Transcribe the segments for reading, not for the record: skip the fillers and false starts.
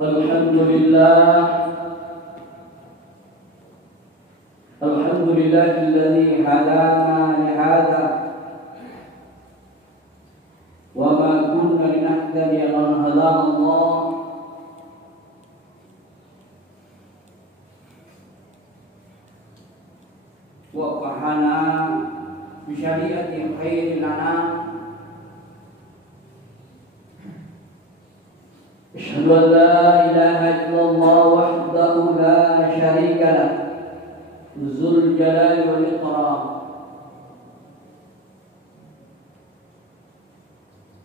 الحمد لله الذي هدانا لهذا وما كنا لنهتدي لولا أن هدانا الله وفقنا بشريعة خير لنا. أشهد أن لا إله إلا الله وحده لا شريك له ذو الجلال والإكرام،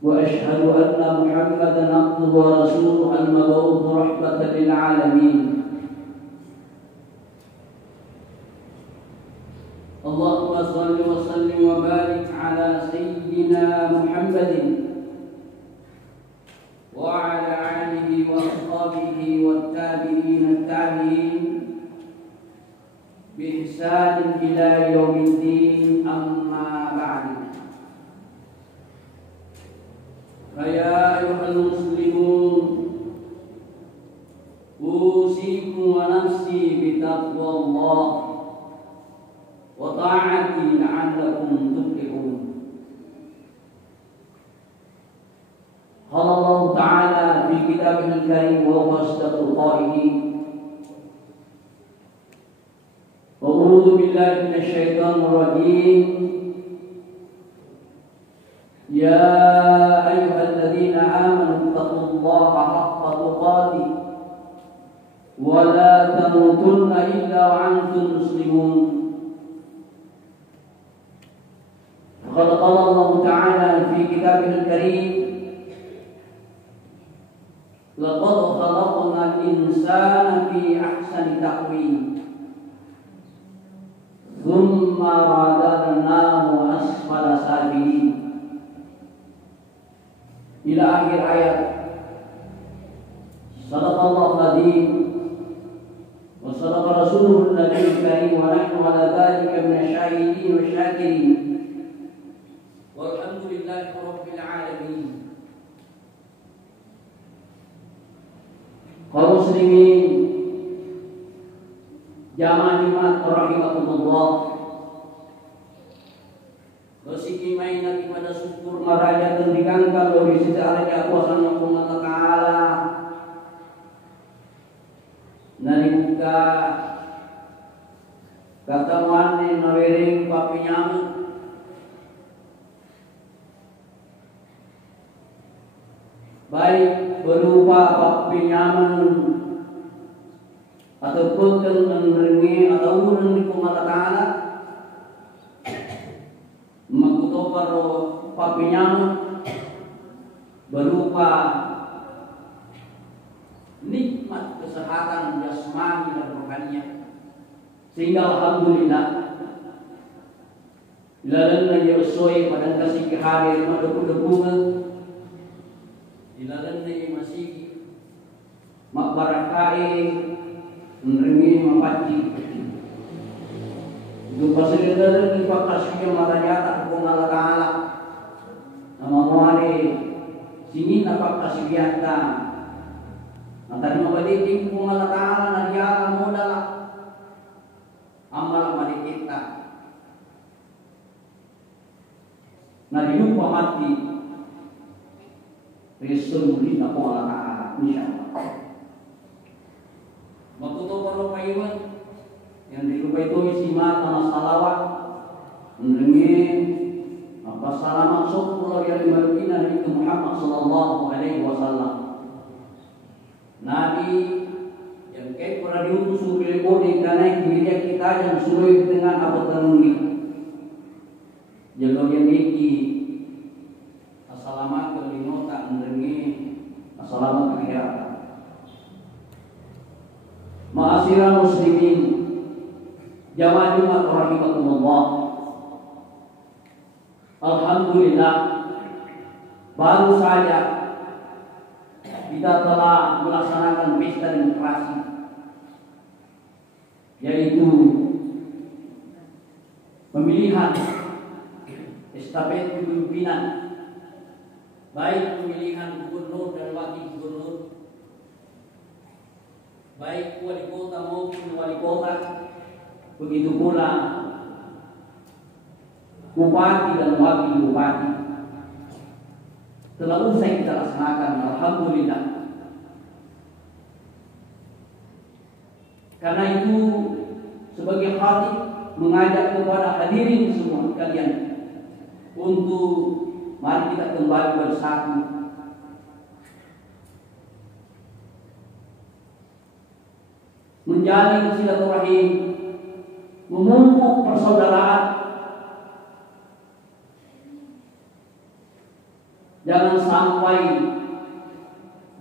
وأشهد أن محمدا عبده ورسوله المبعوث رحمة للعالمين. اللهم صل وسلم وبارك على سيدنا محمد وعلى آله وأصحابه والتابعين التابعين بإحسان إلى يوم الدين. أما بعد، فيا أيها المسلمون أوصيكم ونفسي بتقوى الله وطاعتي لعلكم تفلحون. قال الله تعالى في كتابه الكريم وهو أصدق القائلين: أعوذ بالله من الشيطان الرجيم. يا أيها الذين آمنوا اتقوا الله حق تقاته ولا تموتن إلا وأنتم مسلمون. وقد قال الله تعالى في كتابه الكريم: لقد خلقنا الإنسان في أحسن تقويم ثم رددناه أسفل سافلين. إلى akhir ayat. Sadaqallahu al-azim wa sadaqa rasuluhu an-nabiyul karim wa nahnu ala dhalika minasyahidin wa syakirin. Walhamdulillahi rabbil alamin. Kaum muslimin jamaah Jumat rahimakumullah, bersikimai nanti pada syukur maraja dan diganggal dari sejarah kuasa Allah Ta'ala nari buka kata mane nawering papinyami baik berupa papinyaman ataupun dengan merengi atau di Allah Ta'ala makuto paro papinyama berupa nikmat kesehatan jasmani dan rohaninya, sehingga alhamdulillah ilalan na usoi pada kasih kehari madepu-depungan ilalan na masih makbarakai merengi mapaci itu pasirnya di pakasnya matanya kung Allah Ta'ala nama muari sini napak kasibianta nanti mabalitin kung Allah Ta'ala nagyara modal amal mali kita nadilupa mati resoluli na kung Allah Ta'ala insyaallah makuto paro payuan yang dilupai itu isi mata salawat mendengar apa salamat syukur yang dimalukinan itu Muhammad sallallahu alaihi wasallam Nabi yang kayak pernah diutus oleh Bani karena diri kita yang sulit dengan apa tenungi jalur yang iki assalamat kelino tak mendengar assalamat akhirat. Ma'asyiral muslimin jamaah Jumat rahimakumullah, alhamdulillah baru saja kita telah melaksanakan pesta demokrasi, yaitu pemilihan estafet kepemimpinan, baik pemilihan gubernur dan wakil gubernur baik wali kota maupun wali kota, begitu pula bupati dan wakil bupati. Telah usai kita laksanakan, alhamdulillah. Karena itu sebagai khatib mengajak kepada hadirin semua kalian untuk mari kita kembali bersatu, menjalin silaturahim, memupuk persaudaraan. Jangan sampai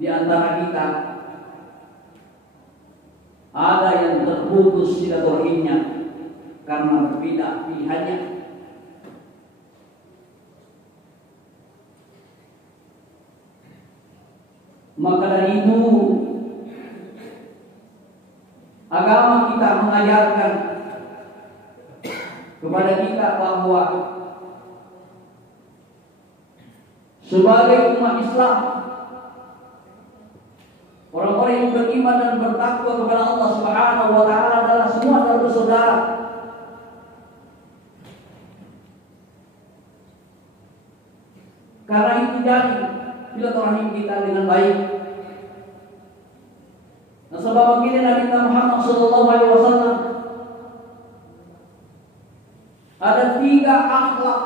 di antara kita ada yang terputus silaturahimnya karena berbeda pilihannya. Maka dari itu agama kita mengajarkan kepada kita bahwa sebagai umat Islam, orang-orang yang beriman dan bertakwa kepada Allah Subhanahu wa taala adalah semua adalah bersaudara. Karena itu jadi silaturahim kita dengan baik. Nah, sebab begini Nabi Muhammad sallallahu alaihi wasallam ada 3 akhlak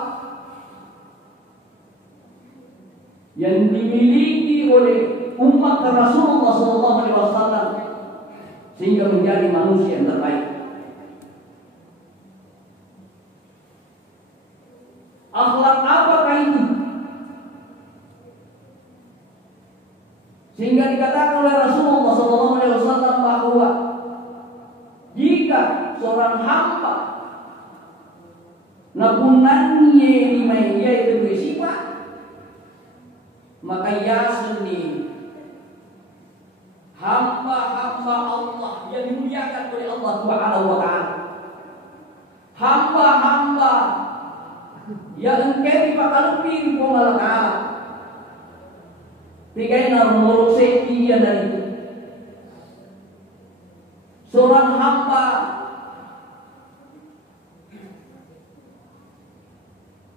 yang dimiliki oleh umat Rasulullah sallallahu alaihi wasallam sehingga menjadi manusia yang terbaik. Akhlak apakah itu? Sehingga dikatakan oleh Rasulullah sallallahu alaihi wasallam bahwa jika seorang hamba napunannya lima yaitu bersifat, maka yasni hamba-hamba Allah yang dimuliakan oleh Allah Subhanahu wa taala, hamba-hamba yang kaifa qalbi Allah taala, tiga nomor sekian dari itu. Seorang hamba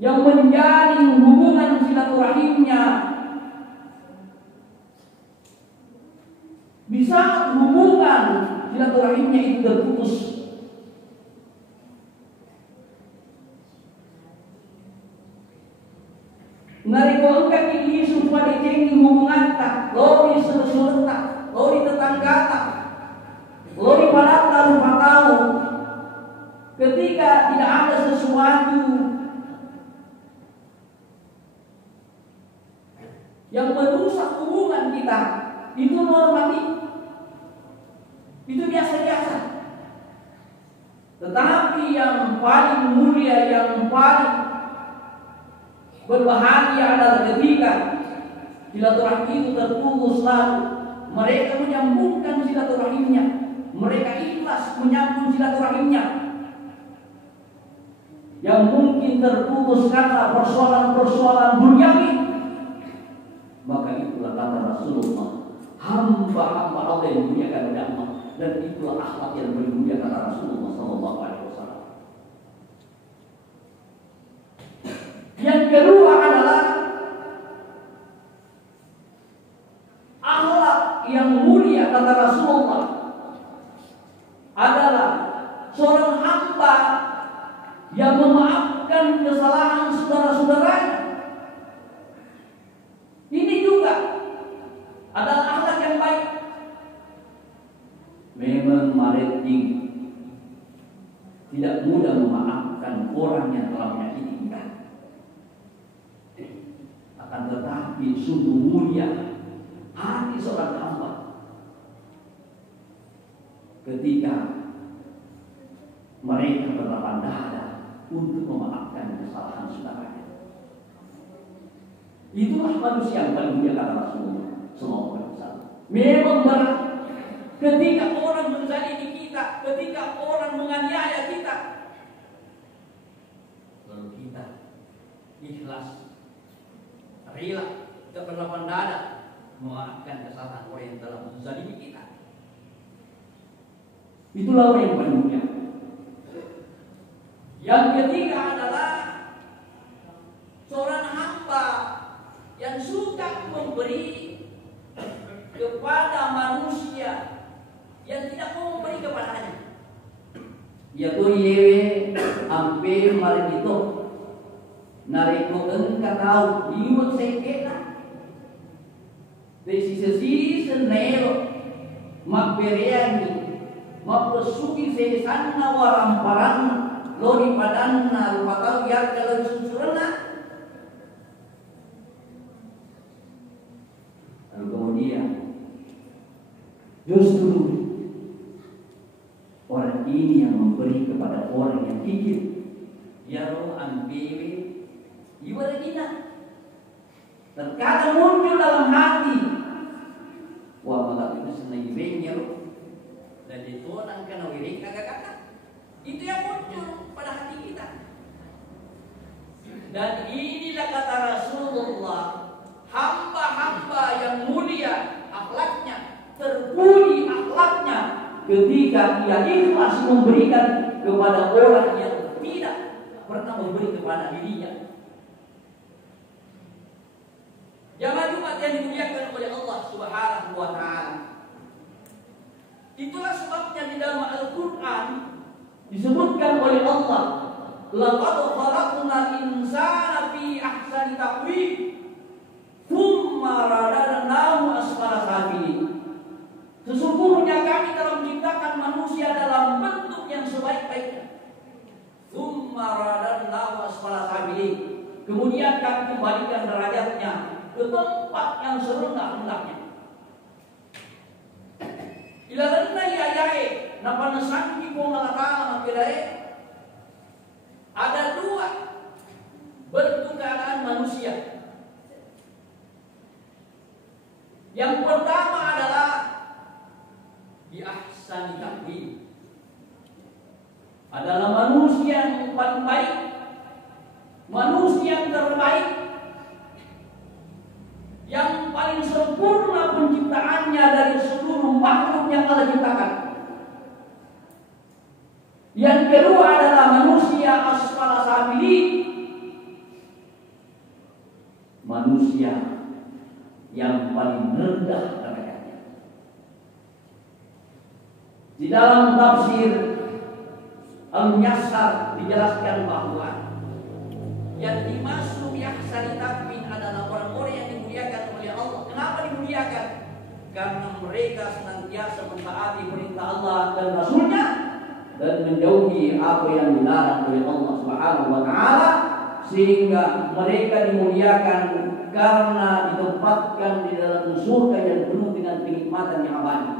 yang menjalin hubungan silaturahimnya di saat hubungan silaturahimnya itu terputus, nariko engkau ini supaya dicengi hubungan tak, lori sesuatu tak, lori tetangga tak, lori palata rumah tahu. Ketika tidak ada sesuatu yang merusak hubungan kita, itu normatif, itu biasa-biasa. Tetapi yang paling mulia, yang paling berbahagia adalah ketika silaturahim itu terputus, lalu mereka menyambungkan silaturahimnya, mereka ikhlas menyambung silaturahimnya. Yang mungkin terputus karena persoalan-persoalan duniawi, maka itulah kata Rasulullah, hamba-hamba Allah yang dimuliakan oleh Allah, dan itulah akhlak yang bermulia kata Rasulullah sallallahu alaihi wasallam. Yang kedua adalah akhlak yang mulia kata Rasulullah adalah seorang hamba yang memaafkan kesalahan saudara-saudaranya. Ini juga adalah akhlak yang baik. Memang maritim tidak mudah memaafkan orang yang telah menyakiti kita. Akan tetapi sungguh mulia hati seorang hamba ketika mereka berlapang dada untuk memaafkan kesalahan saudaranya. Itulah manusia yang paling mulia kata Rasulullah sallallahu alaihi wasallam. Memang berat ketika orang menzalimi kita, ketika orang menganiaya kita, lalu kita ikhlas, rela, kita berlapang dada memaafkan kesalahan orang yang telah menzalimi kita. Itulah orang yang paling mulia. Yang ketiga adalah seorang hamba yang suka memberi kepada manusia yang tidak mau memberi kepadanya. Yaitu yewe ampe mari itu nareko engka tahu liwat sekena desi sesi senero makbereani makpesuki sesana waramparan lori padanna lupa tahu biar kalau susurna. Lalu kemudian justru orang ini yang memberi kepada orang yang kikir. Yaro ambewe iwaladina. Terkadang muncul dalam hati. Wah malah itu senang ibenya lo. Dan itu orang kena wiring kagak-kagak. Itu yang muncul pada hati kita. Dan inilah kata Rasulullah, hamba-hamba yang mulia akhlaknya, terpuji akhlaknya ketika ia ikhlas memberikan kepada orang yang tidak pernah memberi kepada dirinya. Jamaah Jumat yang dimuliakan oleh Allah Subhanahu wa taala. Itulah sebabnya di dalam Al-Qur'an disebutkan oleh Allah, laqad khalaqnal insana fi ahsani taqwim tsumma radadnahu asfala safilin. Sesungguhnya kami telah menciptakan manusia dalam bentuk yang sebaik-baiknya. Tsumma radadnahu asfala safilin. Kemudian kami kembalikan derajatnya ke tempat yang serendah-rendahnya. Ila rendah ya jae napa nasangi ko ngalakala makidae. Ada dua bentuk keadaan manusia. Yang pertama adalah bi ahsani taqwim. Adalah manusia yang paling baik, manusia yang terbaik, yang paling sempurna penciptaannya dari seluruh makhluk yang Allah ciptakan. Yang kedua adalah manusia asfala safilin, manusia yang paling rendah derajatnya. Di dalam tafsir Al-Muyassar dijelaskan bahwa yang dimaksud ahsani taqwim adalah orang-orang yang dimuliakan oleh Allah. Kenapa dimuliakan? Karena mereka senantiasa mentaati perintah Allah dan Rasulnya dan menjauhi apa yang dilarang oleh Allah Subhanahu wa taala, sehingga mereka dimuliakan karena ditempatkan di dalam surga yang penuh dengan kenikmatan yang abadi.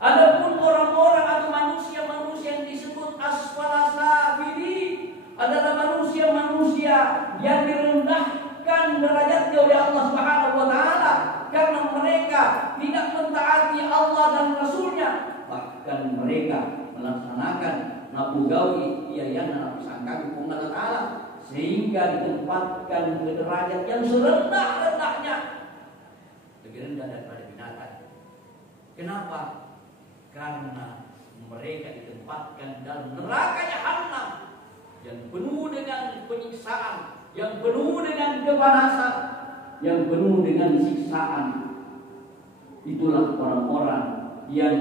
Adapun orang-orang atau manusia-manusia yang disebut asfala safilin adalah manusia-manusia yang direndahkan derajatnya oleh Allah Subhanahu wa taala karena mereka tidak mentaati Allah dan Rasulnya, bahkan mereka melaksanakan napugawi iyayana napisangkan hukum Allah taala sehingga ditempatkan ke derajat yang serendah-rendahnya, lebih rendah daripada binatang. Kenapa? Karena mereka ditempatkan dalam neraka Jahannam yang penuh dengan penyiksaan, yang penuh dengan kepanasan, yang penuh dengan siksaan. Itulah orang-orang yang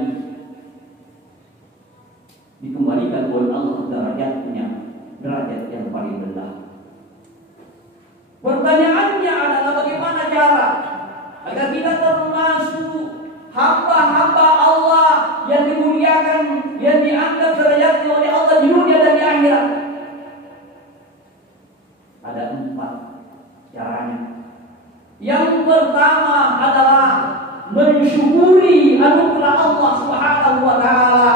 dikembalikan oleh Allah derajatnya, derajat yang paling rendah. Pertanyaannya adalah bagaimana cara agar kita termasuk hamba-hamba Allah yang dimuliakan, yang diangkat derajatnya oleh Allah di dunia dan di akhirat. Ada 4 caranya. Yang pertama adalah mensyukuri anugerah Allah Subhanahu wa taala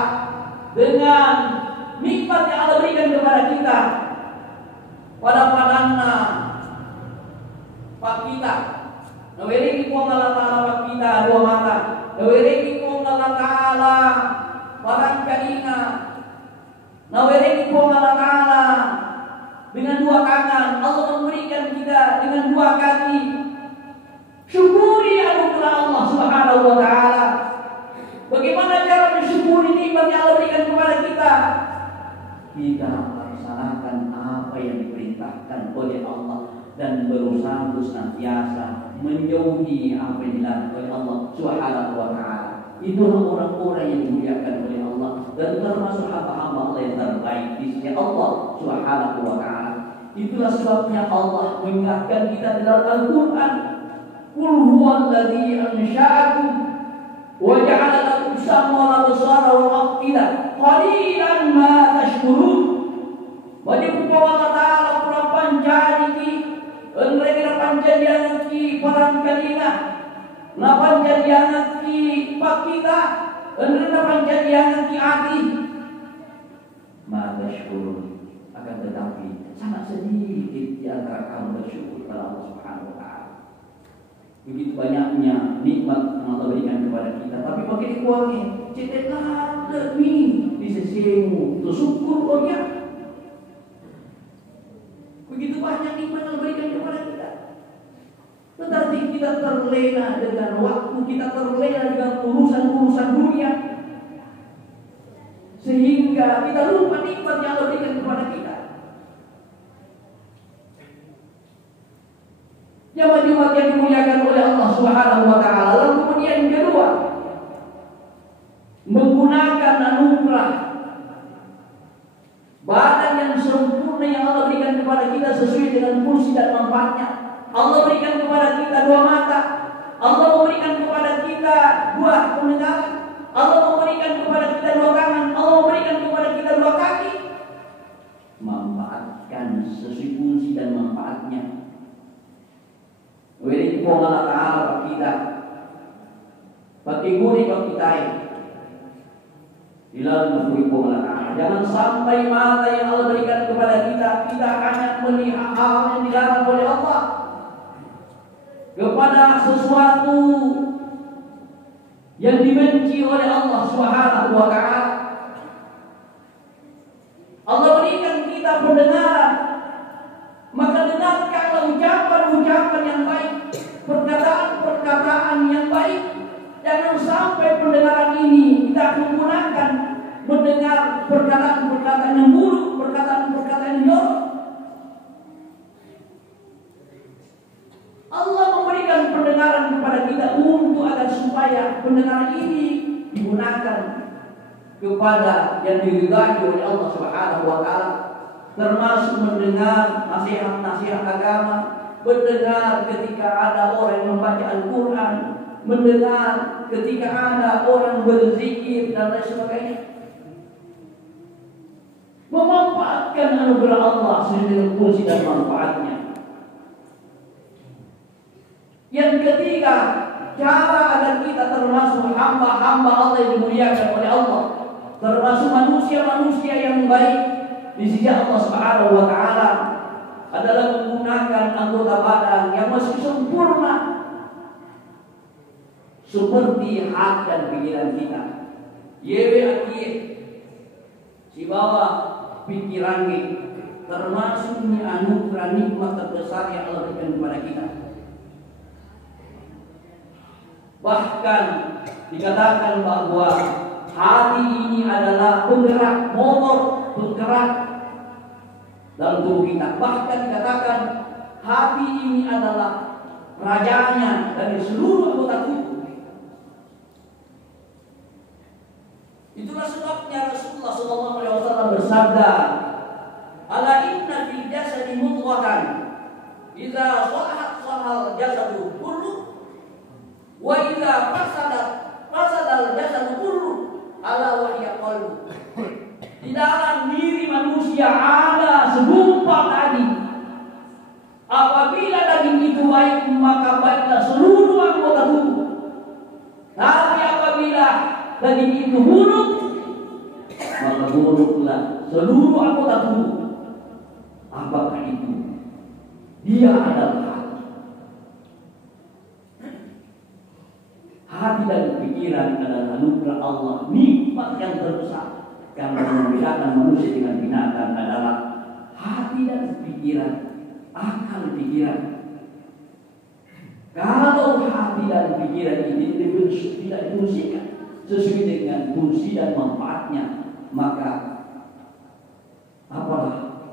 dengan nikmat yang Allah berikan kepada kita. Pada padanna pak kita, nawiri ko Allah taala pak kita 2 mata. Nawiri ko Allah taala barang kalina. Nawiri ko Allah taala dengan 2 tangan. Allah memberikan kita dengan 2 kaki. Syukuri anugerah Allah Subhanahu wa taala. Bagaimana nikmat yang Allah berikan kepada kita laksanakan apa yang diperintahkan oleh Allah dan berusaha untuk senantiasa menjauhi apa yang dilarang oleh Allah Subhanahu wa Ta'ala. Itulah orang-orang yang dimuliakan oleh Allah dan termasuk hamba-hamba Allah yang terbaik di sisi Allah Subhanahu wa Ta'ala. Itulah sebabnya Allah mengingatkan kita dalam Al-Quran, Qul huwallazi ansha'akum wa ja'ala lakum sam'a wal absara wal af'idah qalilan ma tashkurun. Bagi Allah Ta'ala pura panjari ki mereka panjarian ki parangkalina na panjarian ki pakita mereka panjarian ki ati ma tashkurun. Akan tetapi sangat sedikit di antara kamu bersyukur kepada Allah Subhanahu wa Ta'ala. Begitu banyaknya nikmat yang Allah berikan kepada kita, tapi makin dikurangi. Ceteklah demi di sisimu, bersyukur olehnya. Begitu banyak nikmat yang Allah berikan kepada kita, tetapi kita terlena dengan waktu, kita terlena dengan urusan-urusan dunia, sehingga kita lupa nikmat yang Allah berikan kepada kita. Yang majmuat yang dimuliakan oleh Allah Subhanahu wa Ta'ala. Lalu kemudian yang kedua, menggunakan anugerah badan yang sempurna yang Allah berikan kepada kita sesuai dengan fungsi dan manfaatnya. Allah berikan kepada kita dua mata, Allah memberikan kepada kita dua pendengaran, Allah memberikan kepada kita dua tangan, Allah memberikan kepada kita dua kaki. Manfaatkan sesuai fungsi dan manfaatnya. Wiri ko Allah Ta'ala kita patiguri ko kita ilalang mafuri ko Allah Ta'ala. Jangan sampai mata yang Allah berikan kepada kita hanya melihat hal yang dilarang oleh Allah, kepada sesuatu yang dibenci oleh Allah Subhanahu wa Ta'ala. Allah berikan kita pendengaran, maka dengarkanlah ucapan-ucapan yang baik, perkataan-perkataan yang baik. Jangan sampai pendengaran ini kita menggunakan mendengar perkataan-perkataan yang buruk, perkataan-perkataan yang jorok. Allah memberikan pendengaran kepada kita untuk agar supaya pendengaran ini digunakan kepada yang diridhai oleh Allah Subhanahu wa Ta'ala. Termasuk mendengar nasihat-nasihat agama, mendengar ketika ada orang yang membaca Al-Quran, mendengar ketika ada orang berzikir dan lain sebagainya. Memanfaatkan anugerah Allah sesuai dengan fungsi dan manfaatnya. Yang ketiga, cara agar kita termasuk hamba-hamba Allah yang dimuliakan oleh Allah, termasuk manusia-manusia yang baik di sisi Allah Subhanahu wa Ta'ala, adalah menggunakan anggota badan yang masih sempurna seperti hati dan pikiran kita. Yewe akie si bawah pikiran kita, termasuk anugerah nikmat terbesar yang Allah berikan kepada kita. Bahkan dikatakan bahwa hati ini adalah penggerak motor, penggerak dalam tubuh kita. Bahkan dikatakan hati ini adalah rajanya dari seluruh anggota tubuh. Itulah sebabnya Rasulullah SAW bersabda, "Ala inna fil jasadi mudghatan, idza salahat salahal jasadu kullu, wa idza fasadal jasadu kullu, ala wa hiya qalbu." Di dalam diri manusia ada segumpal daging. Apabila daging itu baik, maka baiklah seluruh anggota tubuh. Tapi apabila daging itu buruk, maka buruklah seluruh anggota tubuh. Apakah itu? Dia adalah hati. Hati dan pikiran adalah anugerah Allah, nikmat yang terbesar. Karena membedakan manusia dengan binatang adalah hati dan pikiran, akal pikiran. Kalau hati dan pikiran ini tidak difungsikan, sesuai dengan fungsi dan manfaatnya, maka apalah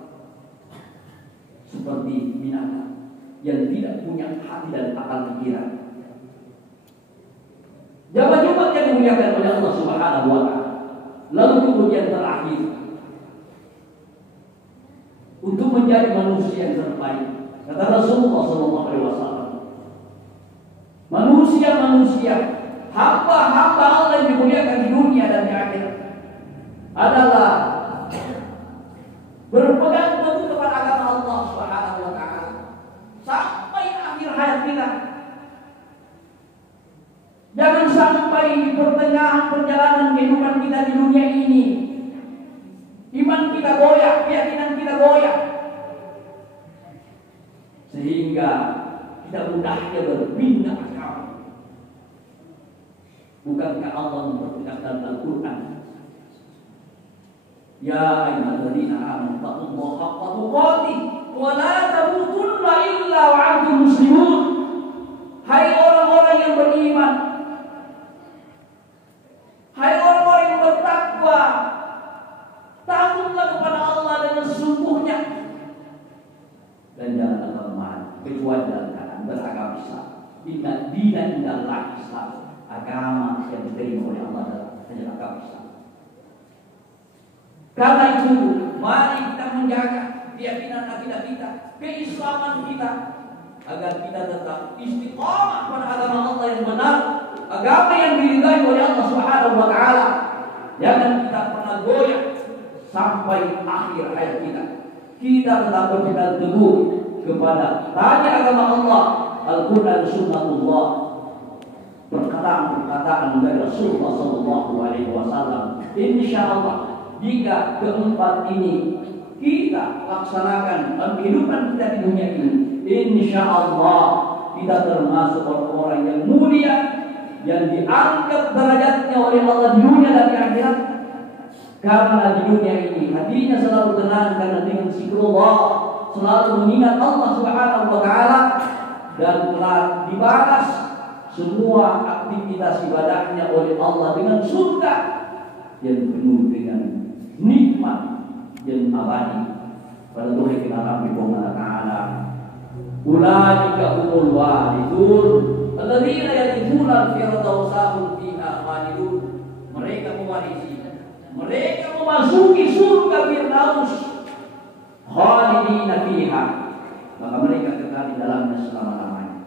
seperti binatang yang tidak punya hati dan akal pikiran. Jamaah Jumat yang dimuliakan oleh Allah Subhanahu wa taala. Lalu kemudian terakhir, untuk menjadi manusia yang terbaik, kata Rasulullah SAW, manusia hamba Allah yang dimuliakan di dunia dan di akhirat adalah berpegang teguh kepada agama Allah Subhanahu wa taala sampai akhir hayat kita. Jangan sampai di pertengahan perjalanan kehidupan kita di dunia ini iman kita goyah, keyakinan kita goyah, sehingga kita mudahnya berpindah agama. Bukankah Allah mempertegaskan Al-Quran, ya ayyuhalladzina amanu taqullaha haqqa tuqatih wa la tamutunna illa wa antum muslimun. Hai orang-orang yang beriman, hai orang-orang yang bertakwa, takutlah kepada Allah dengan sesungguhnya dan jangan kelemahan kecuali dalam keadaan beragama Islam. Inna dina indallahi Islam. Agama yang diterima oleh Allah adalah agama Islam. Karena itu, mari kita menjaga keyakinan akidah kita, keislaman kita, agar kita tetap istiqamah pada agama Allah yang benar, agama yang diridhai oleh Allah Subhanahu wa taala. Jangan kita pernah goyah sampai akhir hayat kita. Kita tetap berpegang teguh kepada tanya agama Allah, Al-Quran, Sunnatullah, perkataan dari Rasulullah SAW. Insyaallah, jika keempat ini kita laksanakan dalam kehidupan kita di dunia ini, insyaallah kita termasuk orang-orang yang mulia, yang diangkat derajatnya oleh Allah di dunia dan di akhirat. Karena di dunia ini hatinya selalu tenang karena dengan zikrullah, selalu mengingat Allah Subhanahu wa taala, dan telah dibalas semua aktivitas ibadahnya oleh Allah dengan surga yang penuh dengan nikmat yang abadi. Pada Tuhan kita akan berdoa taala, ulaika humul warithun alladzina yarithuna al-firdausa fiha khalidun. Mereka mewarisi, mereka memasuki surga Firdaus khalidina fiha, maka mereka kekal di dalamnya selama-lamanya.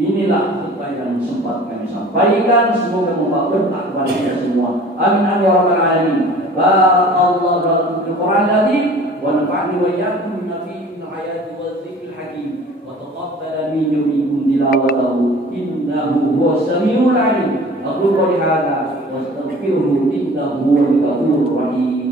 Inilah khutbah yang sempat kami sampaikan, semoga membawa berkah kepada kita semua. Amin amin ya rabbal alamin. Barakallahu lakum fil Qur'an al-azim wa nafa'ani wa iyyakum bima fihi min al-ayati wa dzikril hakim wa taqabbala minkum tilawatahu innahu huwas samiul alim. Aqulu qawli hadza wa astaghfiruhu innahu huwal ghafurur rahim.